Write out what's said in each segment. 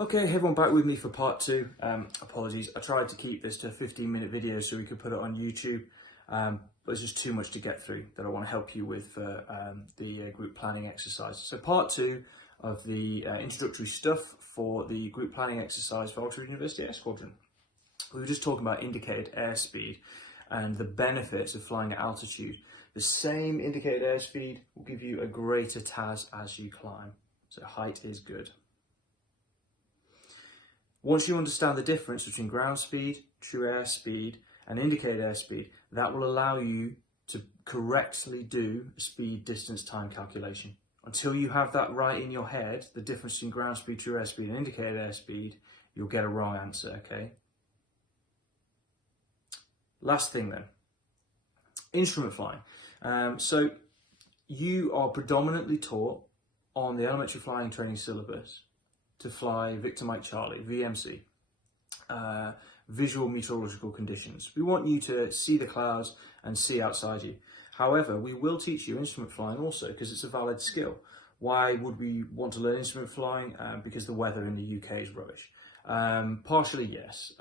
Okay, everyone, back with me for part two. Apologies, I tried to keep this to a 15-minute video so we could put it on YouTube, but it's just too much to get through that I want to help you with for the group planning exercise. So part two of the introductory stuff for the group planning exercise for Oxford University Air Squadron. We were just talking about indicated airspeed and the benefits of flying at altitude. The same indicated airspeed will give you a greater TAS as you climb, so height is good. Once you understand the difference between ground speed, true airspeed, and indicated airspeed, that will allow you to correctly do a speed, distance, time calculation. Until you have that right in your head, the difference between ground speed, true airspeed, and indicated airspeed, you'll get a wrong answer, okay? Last thing then, instrument flying. So you are predominantly taught on the elementary flying training syllabus to fly Victor Mike Charlie, VMC, visual meteorological conditions. We want you to see the clouds and see outside you. However, we will teach you instrument flying also because it's a valid skill. Why would we want to learn instrument flying? Because the weather in the UK is rubbish. Partially, yes.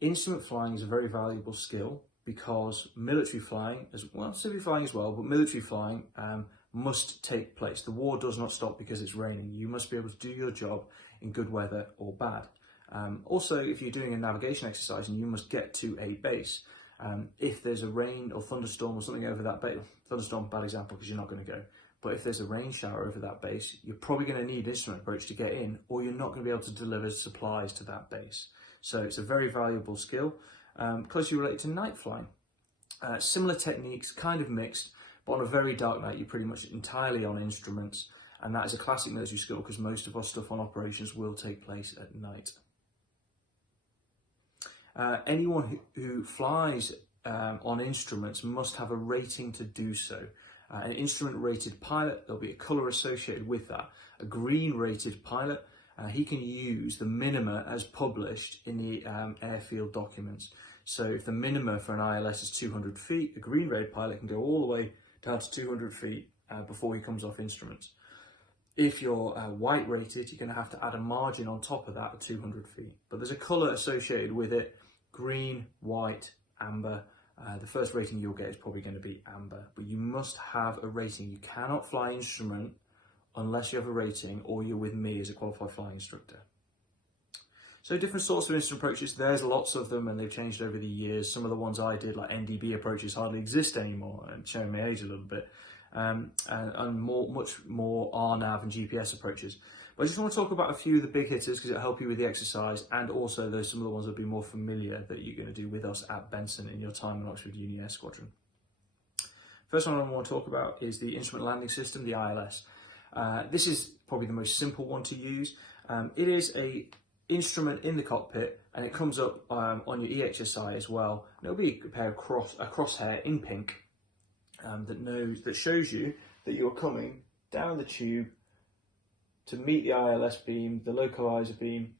Instrument flying is a very valuable skill because military flying, as well, civil flying as well, but military flying must take place. The war does not stop because it's raining. You must be able to do your job in good weather or bad. Also, if you're doing a navigation exercise and you must get to a base, if there's a rain or thunderstorm or something over that base, thunderstorm, bad example because you're not going to go, but if there's a rain shower over that base, you're probably going to need instrument approach to get in, or you're not going to be able to deliver supplies to that base. So it's a very valuable skill, closely related to night flying. Similar techniques, kind of mixed, but on a very dark night, you're pretty much entirely on instruments, and that is a classic military skill because most of our stuff on operations will take place at night. Anyone who flies on instruments must have a rating to do so. An instrument rated pilot, there'll be a colour associated with that. A green rated pilot, he can use the minima as published in the airfield documents. So if the minima for an ILS is 200 feet, a green rated pilot can go all the way down to 200 feet before he comes off instruments. If you're white rated, you're going to have to add a margin on top of that at 200 feet. But there's a colour associated with it: green, white, amber. The first rating you'll get is probably going to be amber, but you must have a rating. You cannot fly instrument unless you have a rating or you're with me as a qualified flying instructor. So different sorts of instrument approaches, there's lots of them and they've changed over the years. Some of the ones I did, like NDB approaches, hardly exist anymore. I'm showing my age a little bit. And much more RNAV and GPS approaches. But I just want to talk about a few of the big hitters because it'll help you with the exercise, and also there's some of the ones that'll be more familiar that you're going to do with us at Benson in your time in Oxford Uni Air Squadron. First one I want to talk about is the instrument landing system, the ILS. This is probably the most simple one to use. It is a instrument in the cockpit, and it comes up on your EHSI as well. And it'll be a pair of a crosshair in pink that shows you that you're coming down the tube to meet the ILS beam, the localizer beam,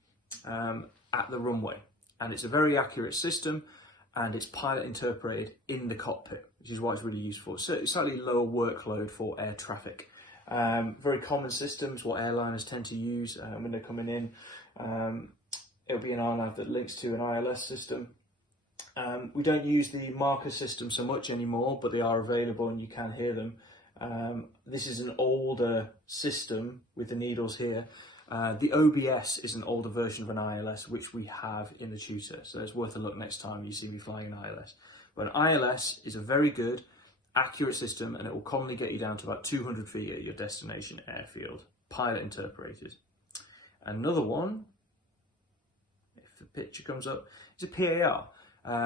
at the runway. And it's a very accurate system, and it's pilot interpreted in the cockpit, which is why it's really useful. So it's slightly lower workload for air traffic. Very common systems, what airliners tend to use when they're coming in. It'll be an RNAV that links to an ILS system. We don't use the marker system so much anymore, but they are available and you can hear them. This is an older system with the needles here. The OBS is an older version of an ILS, which we have in the tutor. So it's worth a look next time you see me flying an ILS. But an ILS is a very good, accurate system, and it will commonly get you down to about 200 feet at your destination airfield, pilot interpreted. Another one, if the picture comes up, is a PAR.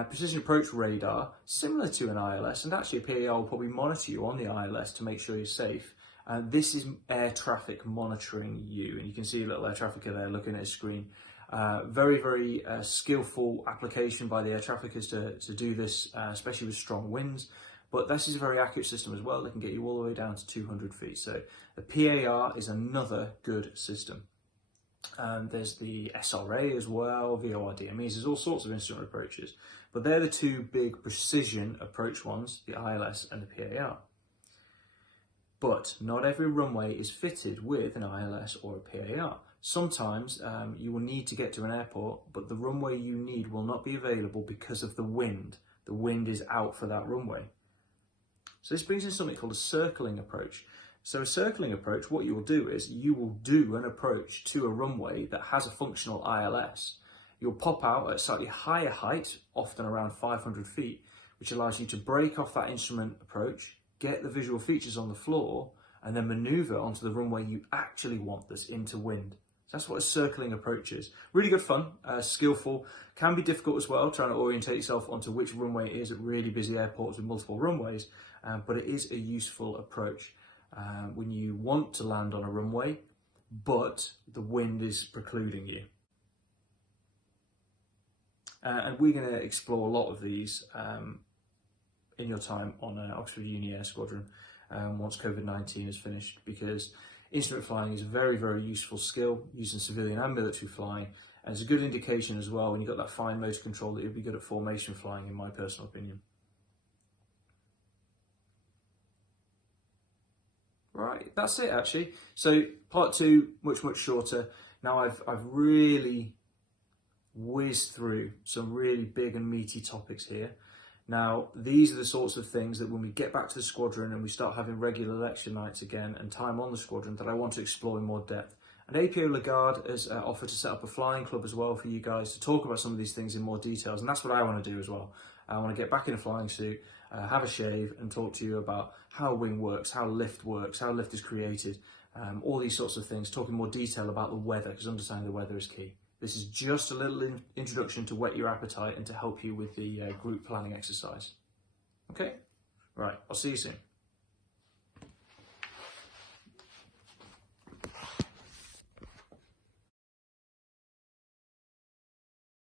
Precision approach radar, similar to an ILS, and actually a PAR will probably monitor you on the ILS to make sure you're safe. This is air traffic monitoring you, and you can see a little air trafficker there looking at his screen. Very, very skillful application by the air traffickers to do this, especially with strong winds. But this is a very accurate system as well. They can get you all the way down to 200 feet. So the PAR is another good system. There's the SRA as well, VOR DMEs, there's all sorts of instrument approaches. But they're the two big precision approach ones, the ILS and the PAR. But not every runway is fitted with an ILS or a PAR. Sometimes you will need to get to an airport, but the runway you need will not be available because of the wind. The wind is out for that runway. So this brings in something called a circling approach. So a circling approach, what you will do is you will do an approach to a runway that has a functional ILS. You'll pop out at a slightly higher height, often around 500 feet, which allows you to break off that instrument approach, get the visual features on the floor, and then maneuver onto the runway you actually want that's into wind. So that's what a circling approach is. Really good fun, skillful, can be difficult as well, trying to orientate yourself onto which runway it is at really busy airports with multiple runways, but it is a useful approach when you want to land on a runway, but the wind is precluding you. And we're going to explore a lot of these in your time on Oxford Uni Air Squadron once COVID-19 is finished, because instrument flying is a very, very useful skill used in civilian and military flying, and it's a good indication as well when you've got that fine motor control that you'll be good at formation flying, in my personal opinion. Right, that's it actually. So part 2, much shorter. Now I've really whizzed through some really big and meaty topics here. Now, these are the sorts of things that when we get back to the squadron and we start having regular lecture nights again and time on the squadron, that I want to explore in more depth. And APO Lagarde has offered to set up a flying club as well for you guys to talk about some of these things in more details. And that's what I want to do as well. I want to get back in a flying suit, have a shave, and talk to you about how wing works, how lift is created, all these sorts of things, talking more detail about the weather, because understanding the weather is key. This is just a little introduction to whet your appetite and to help you with the group planning exercise. Okay? Right, I'll see you soon.